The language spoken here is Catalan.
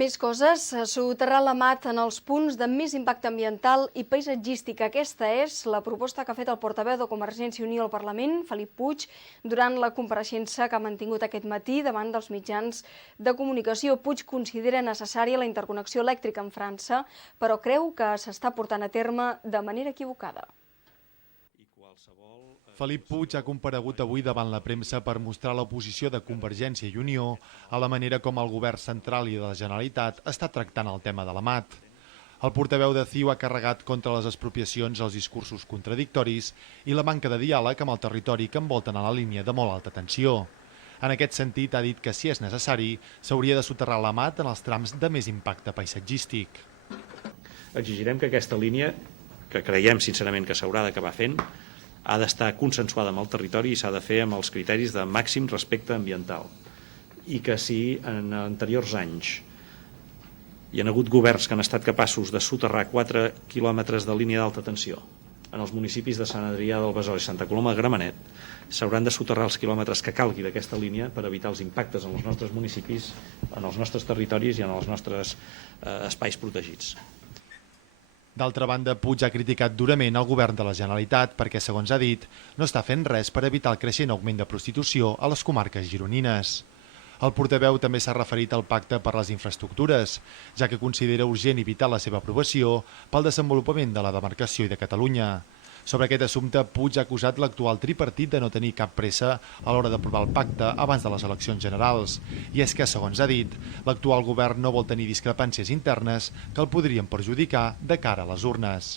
Més coses, soterrar la mat en els punts de més impacte ambiental i paisatgístic. Aquesta és la proposta que ha fet el portaveu de Convergència i Unió al Parlament, Felip Puig, durant la compareixença que ha mantingut aquest matí davant dels mitjans de comunicació. Puig considera necessària la interconnexió elèctrica amb França, però creu que s'està portant a terme de manera equivocada. Felip Puig ha comparegut avui davant la premsa per mostrar l'oposició de Convergència i Unió a la manera com el govern central i de la Generalitat està tractant el tema de la mat. El portaveu de CiU ha carregat contra les expropiacions els discursos contradictoris i la manca de diàleg amb el territori que envolten a la línia de molt alta tensió. En aquest sentit, ha dit que, si és necessari, s'hauria de soterrar la mat en els trams de més impacte paisatgístic. Exigirem que aquesta línia, que creiem sincerament que s'haurà d'acabar fent, ha d'estar consensuada amb el territori i s'ha de fer amb els criteris de màxim respecte ambiental. I que si en anteriors anys hi ha hagut governs que han estat capaços de soterrar 4 quilòmetres de línia d'alta tensió en els municipis de Sant Adrià del Besòs i Santa Coloma de Gramenet, s'hauran de soterrar els quilòmetres que calgui d'aquesta línia per evitar els impactes en els nostres municipis, en els nostres territoris i en els nostres espais protegits. D'altra banda, Puig ha criticat durament el govern de la Generalitat perquè, segons ha dit, no està fent res per evitar el creixent augment de prostitució a les comarques gironines. El portaveu també s'ha referit al pacte per les infraestructures, ja que considera urgent evitar la seva aprovació pel desenvolupament de la demarcació i de Catalunya. Sobre aquest assumpte, Puig ha acusat l'actual tripartit de no tenir cap pressa a l'hora d'aprovar el pacte abans de les eleccions generals. I és que, segons ha dit, l'actual govern no vol tenir discrepàncies internes que el podrien perjudicar de cara a les urnes.